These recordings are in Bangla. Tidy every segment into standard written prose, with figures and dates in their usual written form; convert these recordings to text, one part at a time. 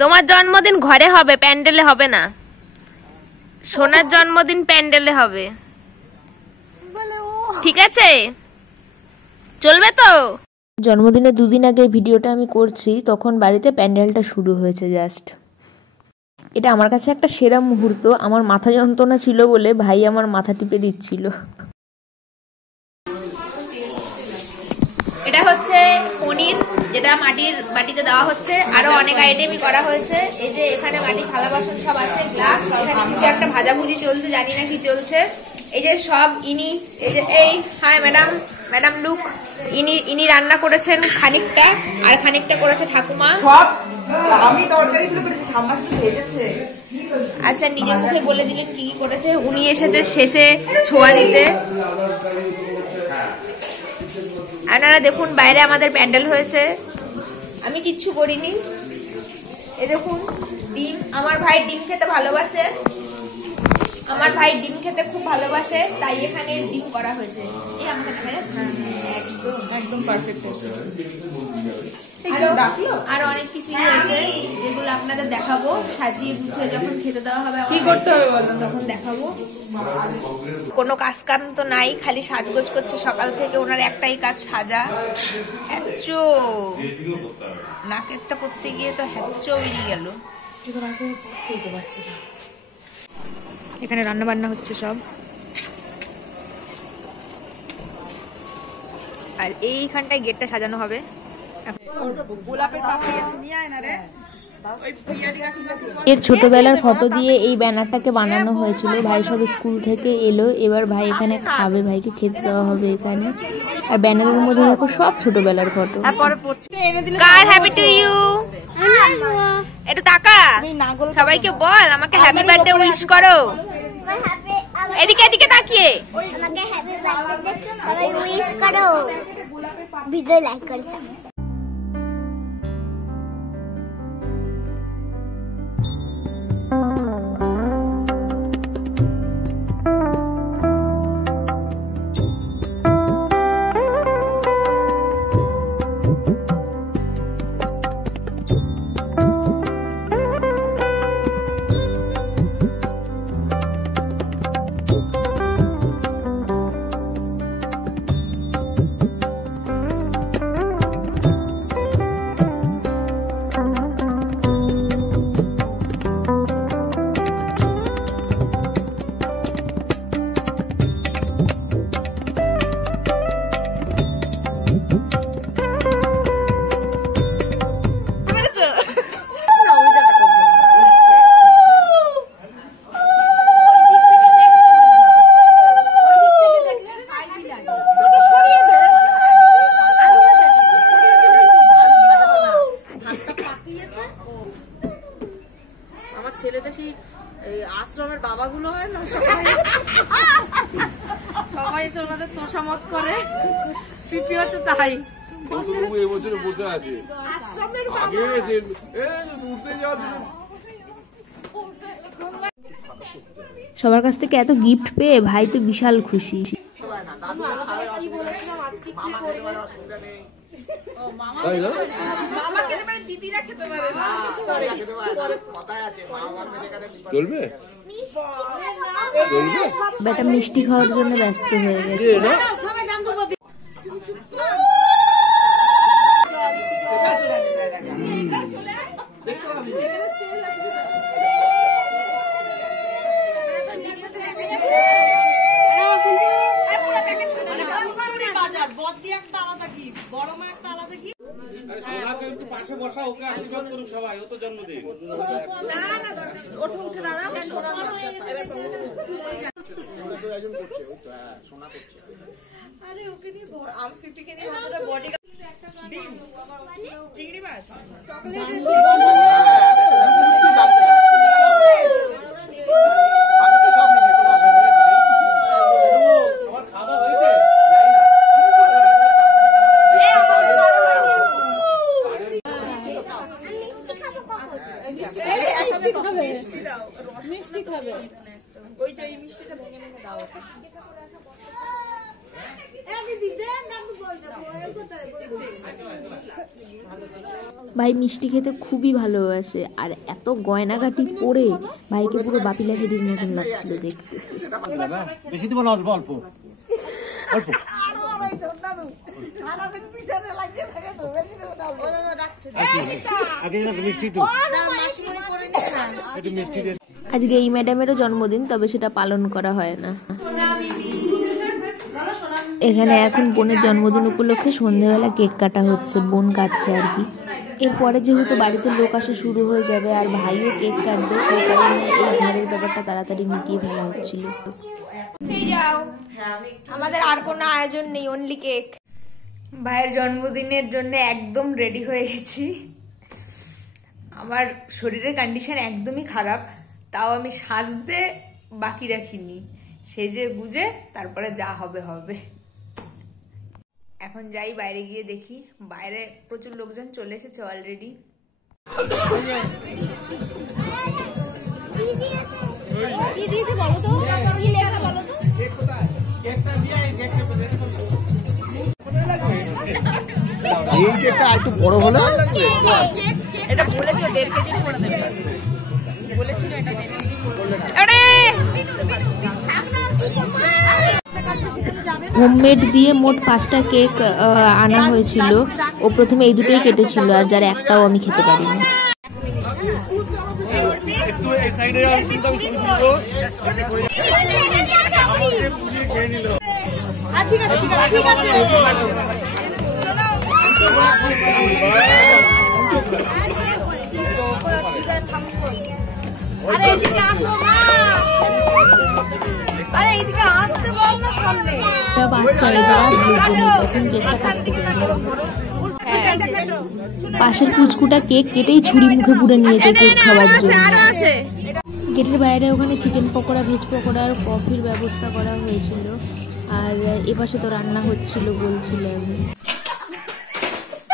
তোমার জন্মদিন ঘরে হবে, প্যান্ডেলে হবে না। সোনার জন্মদিন প্যান্ডেলে হবে, ঠিক আছে? চলবে তো? জন্মদিনের দুদিন আগে ভিডিওটা আমি করছি, তখন বাড়িতে প্যান্ডেলটা শুরু হয়েছে জাস্ট। এটা আমার কাছে একটা সেরা মুহূর্ত। আমার মাথা যন্ত্রণা ছিল বলে ভাই আমার মাথা টিপে দিচ্ছিল। এটা হচ্ছে পনির, যেটা মাটির বাটিতে দেওয়া হচ্ছে। আরো অনেক আইটেমই করা হয়েছে। এই যে এখানে মাটির থালা বাসন সব আছে, গ্লাস। এখানে কিছু একটা ভাজাভুজি চলছে, জানি না কি চলছে। এই যে সব ইনি, এই যে এই হাই ম্যাডাম, ম্যাডাম লুক। ইনি রান্না করেছেন খানিকটা, আর খানিকটা করেছে ঠাকুমা। আমি তরকারিগুলো করেছি, ঠাম্মা শুধু ভেজেছে। আচ্ছা, নিজের মুখে বলে দিলেন কি কি করেছে। উনি এসেছে শেষে ছোঁয়া দিতে। আপনারা দেখুন বাইরে আমাদের প্যান্ডেল হয়েছে, আমি কিচ্ছু করিনি। এই দেখুন ডিম, আমার ভাই ডিম খেতে ভালোবাসে, আমার ভাই ডিম খেতে খুব ভালোবাসে, তাই এখানে ডিম করা হয়েছে। এই আমাকে দেখা যাচ্ছে, একদম একদম পারফেক্ট হয়েছে। আরো অনেক কিছুই হয়েছে, যেগুলো আপনাদের দেখাবো সাজিয়ে গুছিয়ে যখন খেতে দেওয়া হবে। কি করতে হবে বলো, তখন দেখাবো। কোনো কাজ কাম তো নাই, খালি সাজগোজ করছে সকাল থেকে। ওনার একটাই কাজ সাজা। হ্যাচো নাকেরটা পড়তে গিয়ে তো হ্যাচো বেরিয়ে গেল। এখানে রান্না বান্না হচ্ছে সব, আর এইখানটায় গেটটা সাজানো হবে। এর ছোটবেলার ফটো দিয়ে এই ব্যানারটাকে বানানো হয়েছিল। ভাই সব স্কুল থেকে এলো, এবার ভাই এখানে খাবে, ভাইকে খেতে দেওয়া হবে এখানে। আর ব্যানারের মধ্যে দেখো সব ছোটবেলার ফটো। কার হ্যাপি টু ইউ, একটু তাকা, সবাইকে বল আমাকে হ্যাপি বার্থডে উইশ করো। এদিকে এদিকে তাকিয়ে আমাকে হ্যাপি বার্থডে সবাই উইশ করো, ভিডিও লাইক করো। ছেলেটা সেই আশ্রমের বাবাগুলো হয় না, সবাই এসে ওনাদের তোষামত করে। পিপিও তো তাই। সবার কাছ থেকে এত গিফট পেয়ে ভাই তো বিশাল খুশি। বেটা মিষ্টি খাওয়ার জন্য ব্যস্ত হয়ে গেছে। পাশে বসা, ওকে আশীর্বাদ করুক সবাই, ও তো জন্মদিন। আরে ওকে নিয়ে আমি পিপিকে নিয়ে বডি চিংড়ি মাছ মিষ্টি খাবে, ওইটা এই মিষ্টিটা ভেঙে ভেঙে দাও। ভাই মিষ্টি খেতে খুবই ভালোবাসে, আর এত গয়নাগাটি পরে ভাইকে পুরো বাপিলা হেডির মতন লাগছিল দেখতে। বেশি দিব না, অল্প অল্প অল্প। আজকে এই ম্যাডামেরও জন্মদিন, তবে সেটা পালন করা হয় না। এখানে এখন বোনের জন্মদিন উপলক্ষে সন্ধ্যেবেলা কেক কাটা হচ্ছে, বোন কাটছে আর কি। এরপরে যেহেতু বাড়িতে লোক আসা শুরু হয়ে যাবে আর ভাইও কেক কাটবে, সেই কারণে এই ঘরের ব্যাপারটা তাড়াতাড়ি মিটিয়ে ফেলা হচ্ছিল। যাও, আমাদের আর কোনো আয়োজন নেই, অনলি কেক। ভাইয়ের জন্মদিনের জন্য একদম রেডি হয়ে গেছি। আমার শরীরের কন্ডিশন একদমই খারাপ, তাও আমি সাজতে বাকি রাখিনি, সেজে গুজে তারপরে যা হবে হবে। এখন যাই বাইরে গিয়ে দেখি, বাইরে প্রচুর লোকজন চলে এসেছে অলরেডি। একটু বড় হলো এটা বলেছিল 1.5 কেজি করে দেবে, বলেছিল এটা হোমমেড দিয়ে মোট 5টা কেক আনা হয়েছিল। ও প্রথমে এই দুটোই কেটেছিল, আর যার একটাও আমি খেতে পারিনি। একটু এই সাইডে আসুন, আমি শুরু করবো। ঠিক আছে ঠিক আছে ঠিক আছে। আরে এদিকে আসো না, আরে এদিকে আসতে বল না সামনে। বাচ্চারা তখন কেকটা কাটতে পারলো। পাশের পুচকুটা কেক কেটেই ছুরি মুখে পুরে নিয়েছে কেক খাওয়ার জন্য। গেটের বাইরে ওখানে চিকেন পকোড়া, ভেজ পকোড়া আর কফির ব্যবস্থা করা হয়েছিল, আর এপাশে তো রান্না হচ্ছিল বলছিলে আমি।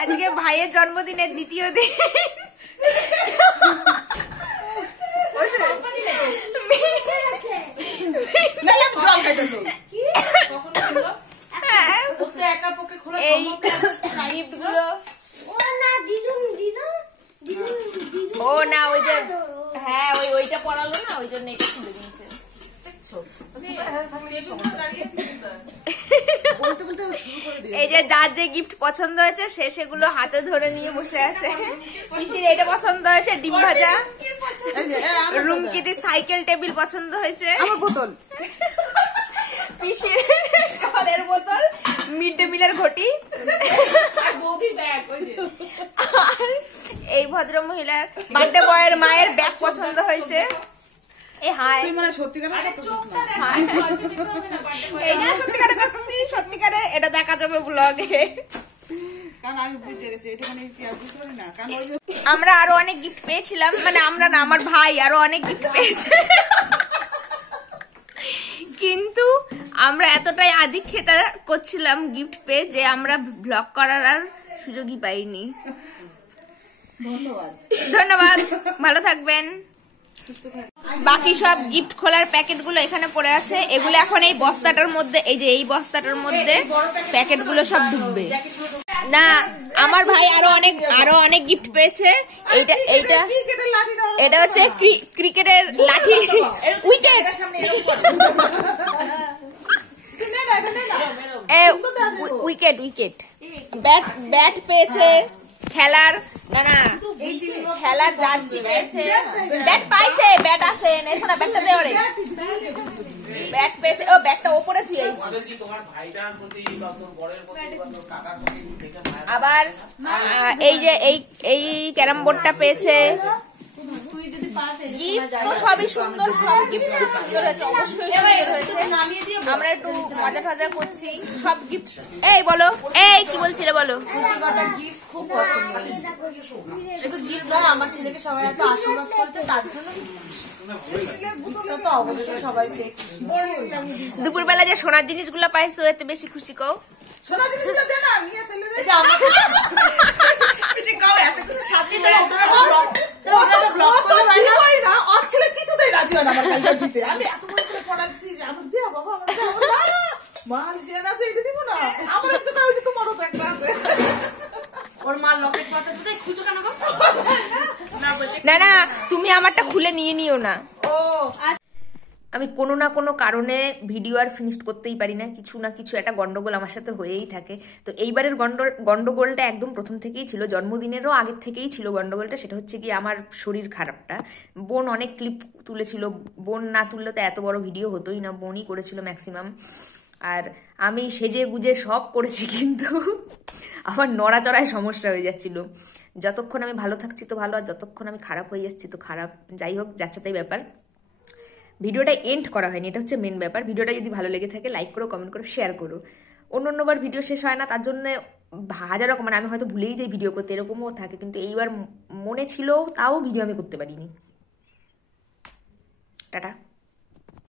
আজকে ভাইয়ের জন্মদিনের দ্বিতীয় দিন। ও না, ওই যে হ্যাঁ ওইটা পড়ালো না, ওই জন্য এটা খুলে দিয়েছে। এই যে যার যে গিফট পছন্দ হয়েছে সে সেগুলো হাতে ধরে নিয়ে বসে আছে। পিসির এটা পছন্দ হয়েছে, ডিম ভাজা। রুমকিতে সাইকেল টেবিল পছন্দ হয়েছে, বোতল। পিসির জলের বোতল, মিড ডে মিলের ঘটি। আর এই ভদ্র মহিলার বার্থডে বয়ের মায়ের ব্যাগ পছন্দ হয়েছে। সত্যিকারে এটা দেখা যাবে ব্লগে। আমরা আরো অনেক গিফট পেয়েছিলাম, মানে আমরা না, আমার ভাই আরো অনেক গিফট পেয়েছে, কিন্তু আমরা এতটাই আদিক্ষেতা করছিলাম গিফট পেয়ে যে আমরা ব্লগ করার আর সুযোগই পাইনি। ধন্যবাদ, ভালো থাকবেন। বাকি সব গিফট খোলার প্যাকেট গুলো এখানে পড়ে আছে, এগুলো এখন এই বস্তাটার মধ্যে, এই যে এই বস্তাটার মধ্যে প্যাকেট গুলো সব ঢুকবে। না, আমার ভাই আরো অনেক গিফট পেয়েছে। এটা হচ্ছে ক্রিকেটের লাঠি, উইকেট। উইকেট ব্যাট পেয়েছে, খেলার জার্সি পেয়েছে, ব্যাট পাইছে, ব্যাট আছে, এসো না ব্যাটটা দে ওরে। ব্যাট পেয়েছে, ও ব্যাটটা ওপরে থিয়েছে। আবার এই যে এই ক্যারাম বোর্ডটা পেয়েছে। গিফট তো সবই সুন্দর, সব গিফট খুব সুন্দর হয়েছে, অবশ্যই সুন্দর হয়েছে। আমরা একটু মজা টজা করছি, সব গিফট। এই বলো, এই কি বলছিলে বলো। গিফট খুব পছন্দ হয়েছে, শুধু গিফট নয়, আমার ছেলেকে সবাই এত আশীর্বাদ করেছে, তার জন্য তো অবশ্যই সবাই পেয়েছে। দুপুরবেলা যে সোনার জিনিসগুলো পাইছো এতে বেশি খুশি কও। সোনার জিনিসগুলো দে না, নিয়ে চলে যাই। না না, তুমি আমারটা খুলে নিও না। আমি কোনো না কোনো কারণে ভিডিও আর ফিনিশ করতেই পারি না, কিছু না কিছু একটা গন্ডগোল আমার সাথে হয়েই থাকে। তো এইবারের গন্ডগোলটা একদম প্রথম থেকেই ছিল, জন্মদিনেরও আগের থেকেই ছিল গন্ডগোলটা। সেটা হচ্ছে কি আমার শরীর খারাপটা। বোন অনেক ক্লিপ তুলেছিল, বোন না তুললে তো এত বড় ভিডিও হতোই না, বোনই করেছিল ম্যাক্সিমাম। আর আমি সেজে গুজে সব করেছি, কিন্তু আমার নড়াচড়ায় সমস্যা হয়ে যাচ্ছিল। যতক্ষণ আমি ভালো থাকছি তো ভালো, আর যতক্ষণ আমি খারাপ হয়ে যাচ্ছি তো খারাপ। যাই হোক, যাচ্ছে তাই ব্যাপার। ভিডিওটা এন্ড করা হয়নি, এটা হচ্ছে মেন ব্যাপার। ভিডিওটা যদি ভালো লেগে থাকে লাইক করো, কমেন্ট করো, শেয়ার করো। অন্যবার ভিডিও শেষ হয় না, তার জন্য হাজার রকম, মানে আমি হয়তো ভুলেই যাই ভিডিও করতে, এরকমও থাকে। কিন্তু এইবার মনে ছিল, তাও ভিডিও আমি করতে পারিনি। টাটা।